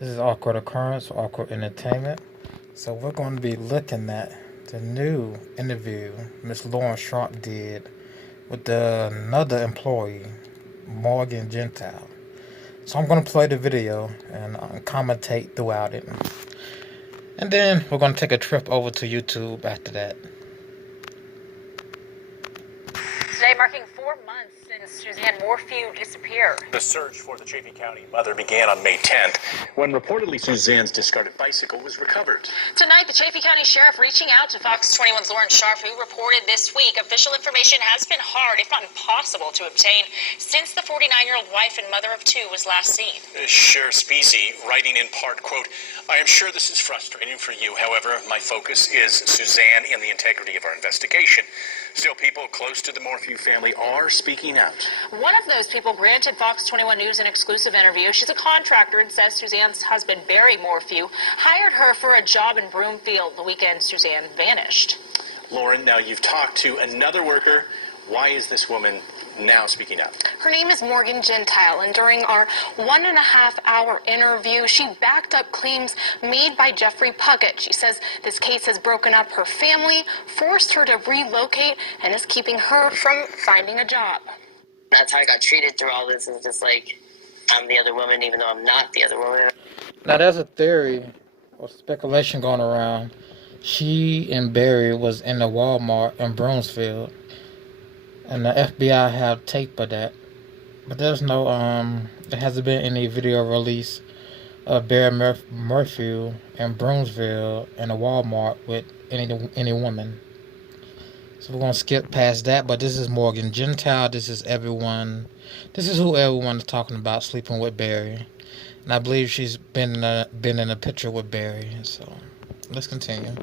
This is Awkward Occurrence, Awkward Entertainment. So we're going to be looking at the new interview Miss Lauren Scharf did with another employee, Morgan Gentile. So I'm going to play the video and commentate throughout it. And then we're going to take a trip over to YouTube after that. Today marking 4 months since Suzanne Morphew disappeared. The search for the Chaffee County mother began on May 10th when reportedly Suzanne's discarded bicycle was recovered. Tonight, the Chaffee County Sheriff reaching out to Fox21's Lauren Scharf, who reported this week official information has been hard, if not impossible, to obtain since the 49-year-old wife and mother of two was last seen. Sheriff Specie writing in part, quote, "I am sure this is frustrating for you. However, my focus is Suzanne and the integrity of our investigation. Still, people close to the Morphew family are speaking out." One of those people granted Fox21 News an exclusive interview. She's a contractor and says Suzanne's husband, Barry Morphew, hired her for a job in Broomfield the weekend Suzanne vanished. Lauren, now you've talked to another worker. Why is this woman now speaking out? Her name is Morgan Gentile, and during our 1.5-hour interview, she backed up claims made by Jeffrey Puckett. She says this case has broken up her family, forced her to relocate, and is keeping her from finding a job. That's how I got treated through all this, is just like I'm the other woman even though I'm not the other woman. Now there's a theory or speculation going around. She and Barry was in the Walmart in Broomfield, and the FBI have tape of that. But there's no, there hasn't been any video release of Barry Morphew in Broomfield in a Walmart with any woman. So we're going to skip past that, but this is Morgan Gentile. This is everyone. This is who everyone is talking about, sleeping with Barry. And I believe she's been in a picture with Barry. So let's continue.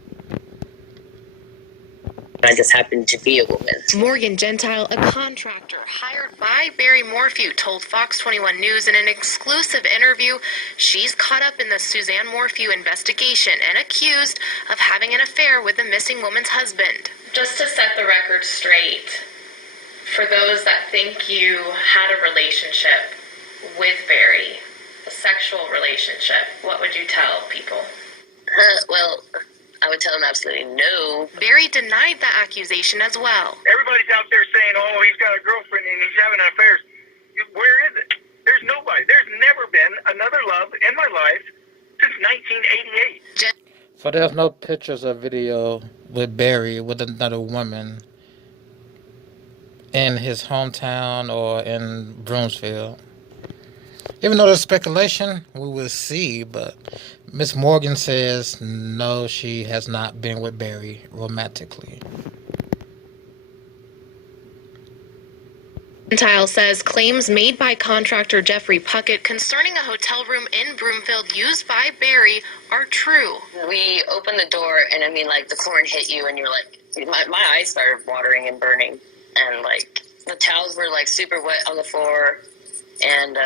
I just happened to be a woman. Morgan Gentile, a contractor hired by Barry Morphew, told Fox21 News in an exclusive interview she's caught up in the Suzanne Morphew investigation and accused of having an affair with the missing woman's husband. Just to set the record straight, for those that think you had a relationship with Barry, a sexual relationship, what would you tell people? Well, I would tell them absolutely no. Barry denied that accusation as well. Everybody's out there saying, oh, he's got a girlfriend and he's having affairs. Where is it? There's nobody. There's never been another love in my life since 1988. So there's no pictures or video with Barry with another woman in his hometown or in Broomfield. Even though there's speculation, we will see, but Miss Morgan says no, she has not been with Barry romantically. Gentile says claims made by contractor Jeffrey Puckett concerning a hotel room in Broomfield used by Barry are true. We opened the door, and I mean, like, the chlorine hit you, and you're like, my eyes started watering and burning, and, like, the towels were, like, super wet on the floor, and,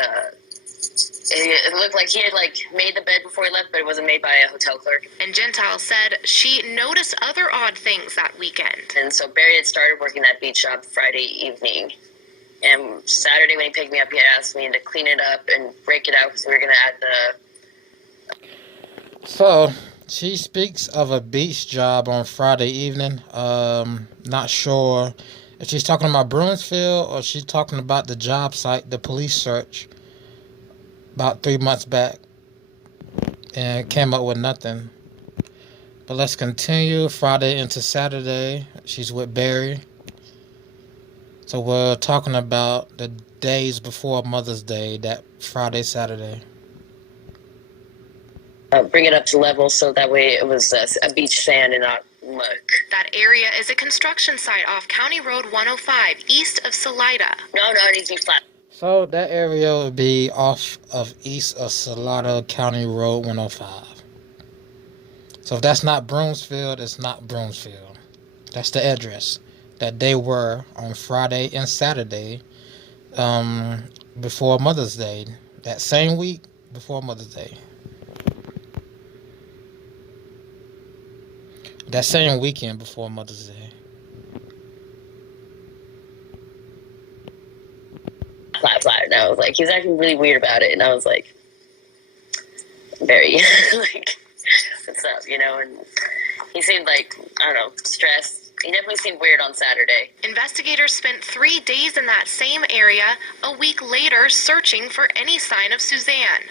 it looked like he had, like, made the bed before he left, but it wasn't made by a hotel clerk. And Gentile said she noticed other odd things that weekend. And so Barry had started working that beach shop Friday evening. And Saturday when he picked me up, he asked me to clean it up and break it out because we were going to add the... So, she speaks of a beach job on Friday evening. Not sure if she's talking about Broomfield or she's talking about the job site, the police search, about 3 months back, and came up with nothing. But let's continue. Friday into Saturday, she's with Barry. So we're talking about the days before Mother's Day, that Friday, Saturday. Bring it up to level so that way it was a beach sand and not muck. That area is a construction site off County Road 105, east of Salida. No, it needs to be flat. So that area would be off of east of Salida, County Road 105. So if that's not Broomfield, it's not Broomfield. That's the address that they were on Friday and Saturday before Mother's Day. That same week before Mother's Day. That same weekend before Mother's Day. Flat. And I was like, he was acting really weird about it. And I was like, Barry, like, what's up, you know? And he seemed like, I don't know, stressed. He definitely seemed weird on Saturday. Investigators spent 3 days in that same area, a week later searching for any sign of Suzanne.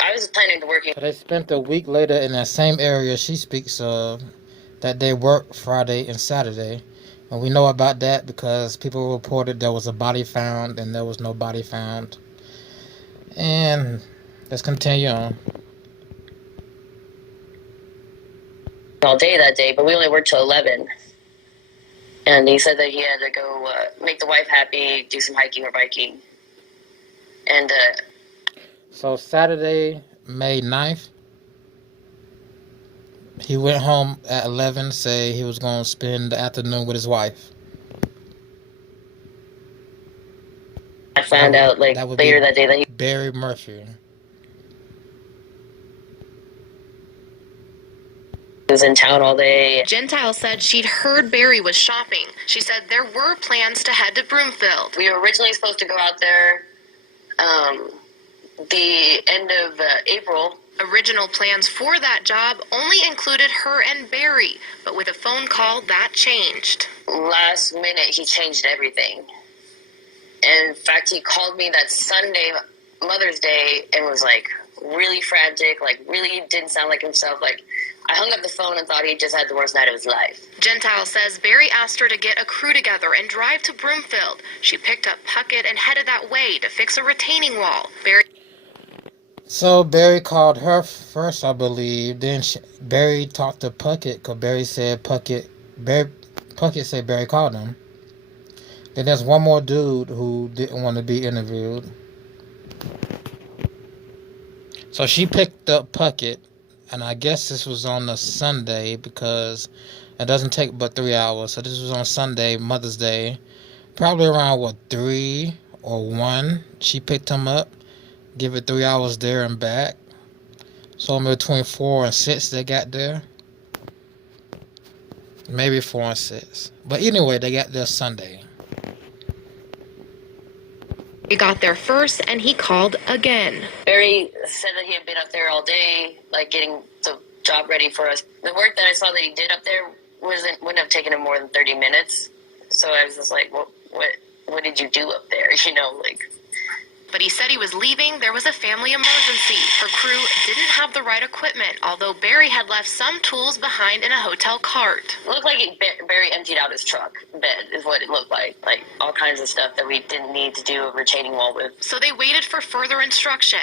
I was planning to work. So they spent a week later in that same area she speaks of, that they worked Friday and Saturday. And we know about that because people reported there was a body found and there was no body found. And let's continue on. All day that day, but we only worked till 11. And he said that he had to go make the wife happy, do some hiking or biking. And so Saturday, May 9th, he went home at 11, say he was going to spend the afternoon with his wife. I found out like later that day that he Barry Morphew was in town all day. Gentile said she'd heard Barry was shopping. She said there were plans to head to Broomfield. We were originally supposed to go out there the end of April. Original plans for that job only included her and Barry, but with a phone call, that changed. Last minute, he changed everything. And in fact, he called me that Sunday, Mother's Day, and was like really frantic, like really didn't sound like himself. Like, I hung up the phone and thought he just had the worst night of his life. Gentile says Barry asked her to get a crew together and drive to Broomfield. She picked up Puckett and headed that way to fix a retaining wall. So Barry called her first, I believe. Then Barry talked to Puckett because Barry said Puckett said Barry called him. Then there's one more dude who didn't want to be interviewed. So she picked up Puckett, and I guess this was on a Sunday because it doesn't take but 3 hours. So this was on Sunday, Mother's Day. Probably around, 3 or 1, she picked him up. Give it 3 hours there and back. So between 4 and 6 they got there. Maybe 4 and 6. But anyway, they got there Sunday. He got there first, and he called again. Barry said that he had been up there all day, like getting the job ready for us. The work that I saw that he did up there wouldn't have taken him more than 30 minutes. So I was just like, what did you do up there? You know, like. But he said he was leaving. There was a family emergency. Her crew didn't have the right equipment, although Barry had left some tools behind in a hotel cart. It looked like Barry emptied out his truck bed is what it looked like all kinds of stuff that we didn't need to do a retaining wall with. So they waited for further instruction.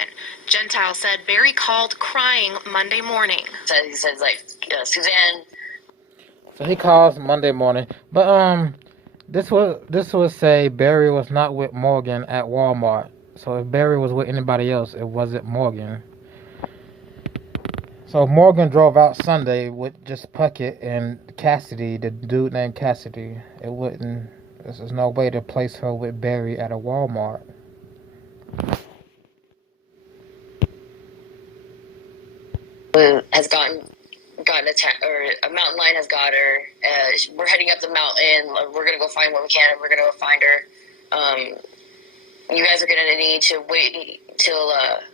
Gentile said Barry called crying Monday morning. He says, like, Suzanne. So he calls Monday morning. But this would say Barry was not with Morgan at Walmart. So if Barry was with anybody else, it wasn't Morgan. So Morgan drove out Sunday with just Puckett and Cassidy, the dude named Cassidy. There's no way to place her with Barry at a Walmart. Has gotten attacked, or a mountain lion has got her. We're heading up the mountain. We're going to go find what we can. We're going to go find her. You guys are going to need to wait till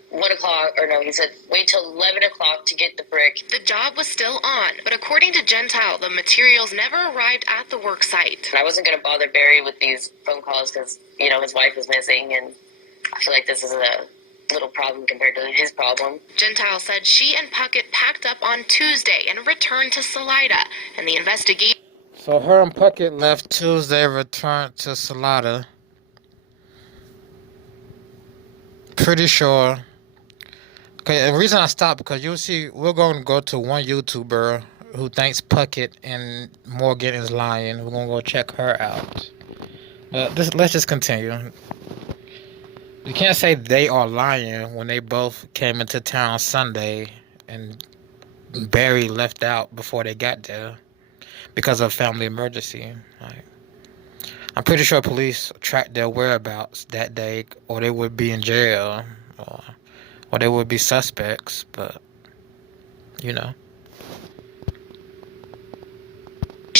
1 o'clock, or no, he said wait till 11 o'clock to get the brick. The job was still on, but according to Gentile, the materials never arrived at the work site. I wasn't going to bother Barry with these phone calls because, you know, his wife was missing, and I feel like this is a little problem compared to his problem. Gentile said she and Puckett packed up on Tuesday and returned to Salida, and the investigation. So her and Puckett left Tuesday, returned to Salida. Pretty sure. Okay, the reason I stopped because you'll see we're going to go to one YouTuber who thinks Puckett and Morgan is lying. We're going to go check her out. Let's just continue. You can't say they are lying when they both came into town Sunday and Barry left out before they got there because of family emergency. I'm pretty sure police tracked their whereabouts that day, or they would be in jail, or they would be suspects, but, you know.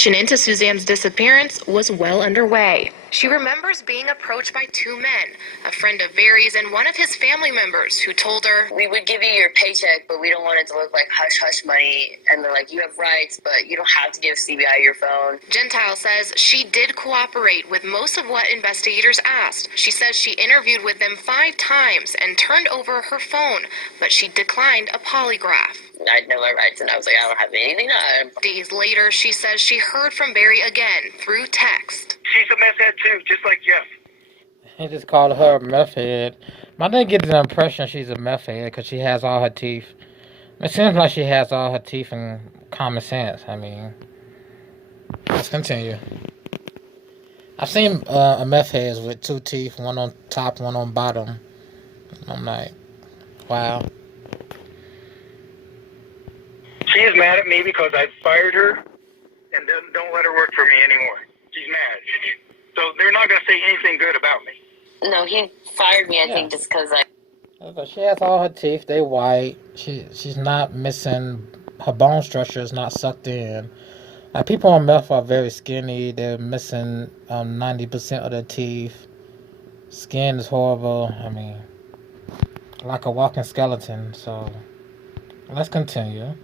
Into Suzanne's disappearance was well underway. She remembers being approached by two men, a friend of Barry's and one of his family members, who told her, "We would give you your paycheck, but we don't want it to look like hush-hush money. And they're like, you have rights, but you don't have to give CBI your phone." Gentile says she did cooperate with most of what investigators asked. She says she interviewed with them 5 times and turned over her phone, but she declined a polygraph. I know my rights, and I was like, I don't have anything on. Days later, she says she heard from Barry again through text. She's a meth head too, just like Jeff. He just called her a meth head. I didn't get the impression she's a meth head because she has all her teeth. It seems like she has all her teeth and common sense. I mean, let's continue. I've seen a meth heads with 2 teeth, one on top, one on bottom. I'm like, wow. She is mad at me because I fired her and don't let her work for me anymore. She's mad. So they're not going to say anything good about me. No, he fired me, I think, just because She has all her teeth. They white. She's not missing. Her bone structure is not sucked in. Like, people on meth are very skinny. They're missing 90% of their teeth. Skin is horrible. I mean, like a walking skeleton. So let's continue.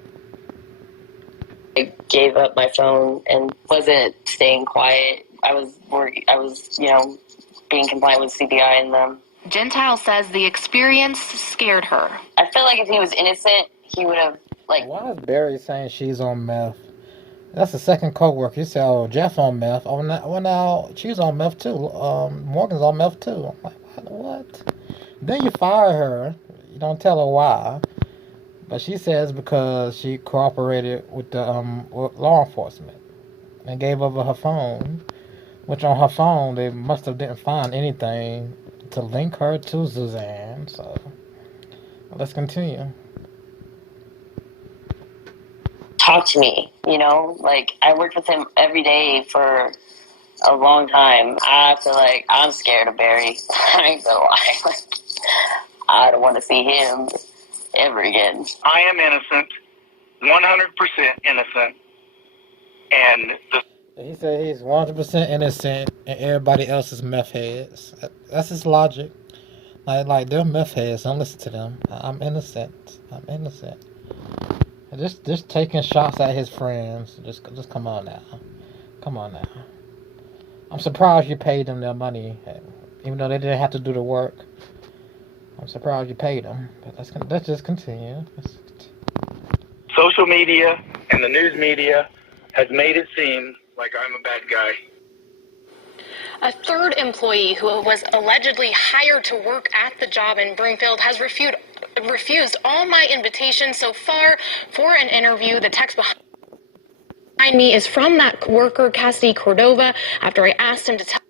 I gave up my phone and wasn't staying quiet. I was worried. I was, being compliant with CPI and them. Gentile says the experience scared her. I feel like if he was innocent, he would have, Why is Barry saying she's on meth? That's the second co-worker. You say, oh, Jeff on meth. Oh, now she's on meth too. Morgan's on meth too. I'm like, what? Then you fire her. You don't tell her why. But she says because she cooperated with the with law enforcement and gave over her phone, which on her phone they must have didn't find anything to link her to Suzanne. So let's continue. Talk to me, I worked with him every day for a long time. I feel like I'm scared of Barry. I ain't gonna lie. I don't want to see him ever again. I am innocent, 100% innocent, and He said he's 100% innocent and everybody else is meth heads. That's his logic. Like they're meth heads. Don't listen to them. I'm innocent. I'm innocent. Just taking shots at his friends. Just come on now. Come on now. I'm surprised you paid them their money, even though they didn't have to do the work. I'm surprised you paid them. But let's just continue. social media and the news media has made it seem like I'm a bad guy. A third employee who was allegedly hired to work at the job in Broomfield has refused all my invitations so far for an interview. The text behind me is from that worker, Cassidy Cordova, after I asked him to tell.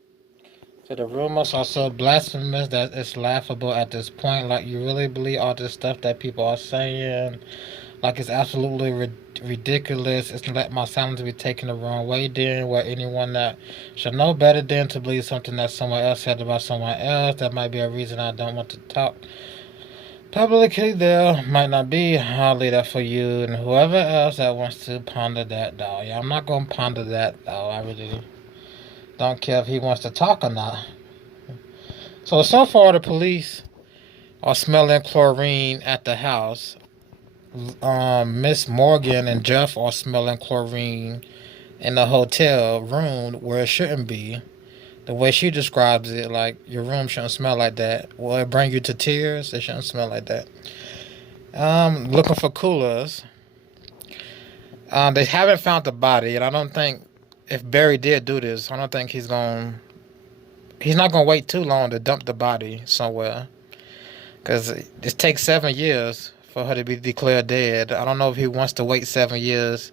So the rumors are so blasphemous that it's laughable at this point. Like, you really believe all this stuff that people are saying? Like, it's absolutely ridiculous. It's let my silence be taken the wrong way then, where anyone that should know better than to believe something that someone else said about someone else. That might be a reason I don't want to talk publicly. There might not be. I'll leave that for you and whoever else that wants to ponder that, though. Yeah, I'm not going to ponder that, though. I really don't care if he wants to talk or not. So far the police are smelling chlorine at the house. Miss Morgan and Jeff are smelling chlorine in the hotel room where it shouldn't be. The way she describes it, like, your room shouldn't smell like that. Will it bring you to tears? It shouldn't smell like that. Looking for coolers. They haven't found the body, and I don't think, if Barry did do this, I don't think he's not gonna wait too long to dump the body somewhere, because it takes 7 years for her to be declared dead. I don't know if he wants to wait 7 years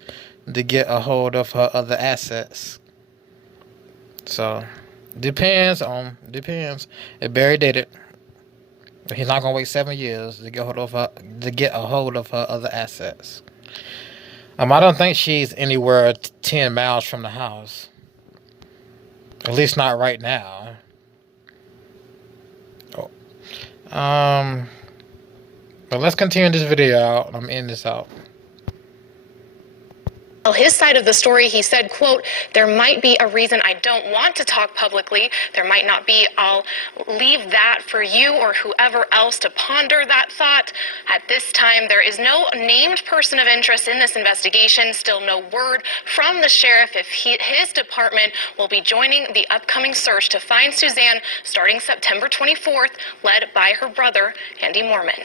to get a hold of her other assets. So depends. If Barry did it, he's not gonna wait 7 years to get a hold of her other assets. I don't think she's anywhere 10 miles from the house. At least not right now. But let's continue this video out. I'm ending this out. his side of the story, he said, quote, "There might be a reason I don't want to talk publicly. There might not be. I'll leave that for you or whoever else to ponder that thought. At this time, there is no named person of interest in this investigation. Still no word from the sheriff if his department will be joining the upcoming search to find Suzanne starting September 24th, led by her brother, Andy Mormon."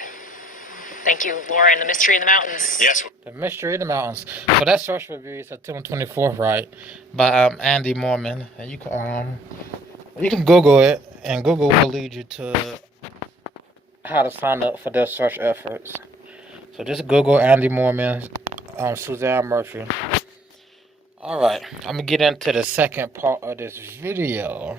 Thank you, Laura, and the Mystery in the Mountains. Yes. The Mystery in the Mountains. So that search will be September 24th, right? By Andy Mormon. And you can Google it, and Google will lead you to how to sign up for their search efforts. So just Google Andy Mormon, Suzanne Morphew. Alright, I'm going to get into the second part of this video.